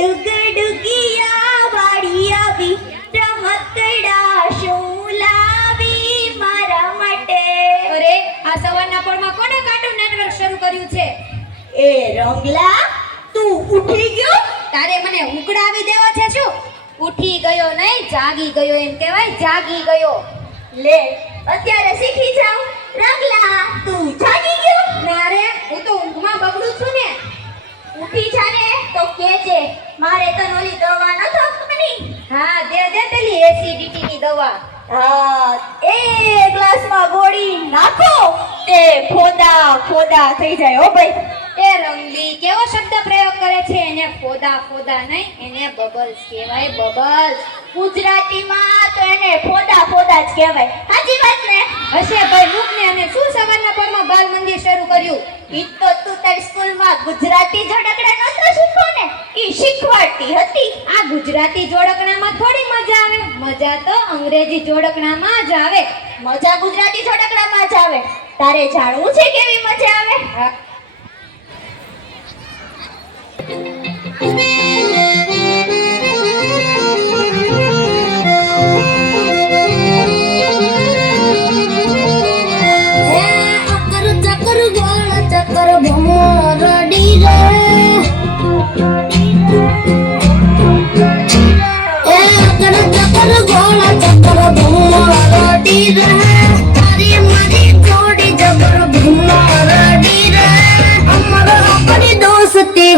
ડુગડુગિયા વાળી આવી રમકડા શું લાવી મારા માટે. અરે આ સવારના પોળમાં કોને કાર્ટૂન નેટવર્ક શરૂ કર્યું છે? એ રંગલા, તું ઉઠી ગયો? તારે મને ઉકળાવી દેવો છે શું? ઉઠી ગયો નહીં, જાગી ગયો એમ કહેવાય, જાગી ગયો. લે અત્યારે શીખી જાવ. રંગલા, તું જાગી ગયો? ના રે, હું તો ઊંઘમાં બગડું છું ને. ઉઠી જાને તો કેજે, મારે તો ઓલી દવા ન થવાની. હા દે દે પેલી એસિડિટી ની દવા. હા, એ ગ્લાસમાં ગોળી નાખો તે ફોદા ફોદા થઈ જાય. હો ભાઈ, એ રંગલી કેવો શબ્દ પ્રયોગ કરે છે? એને ફોદા ફોદા નહીં, એને બબલ્સ કહેવાય, બબલ્સ. ગુજરાતીમાં તો એને ફોદા ફોદા જ કહેવાય. સાચી વાત ને? હશે ભાઈ, મૂક ને. અને શું સવારના પોળમાં બાલ મંદિર શરૂ કર્યું? ઈ તો તું તારી સ્કૂલમાં ગુજરાતી જોડકડા નહોતો શીખો ને, ઈ શીખવાડતી હતી. આ ગુજરાતી જોડકણામાં થોડી મજા આવે, મજા તો અંગ્રેજી જોડકણામાં જ આવે. મજા ગુજરાતી જોડકડામાં જ આવે. તારે જાણવું છે કેવી મજા આવે? હા. दोस्ती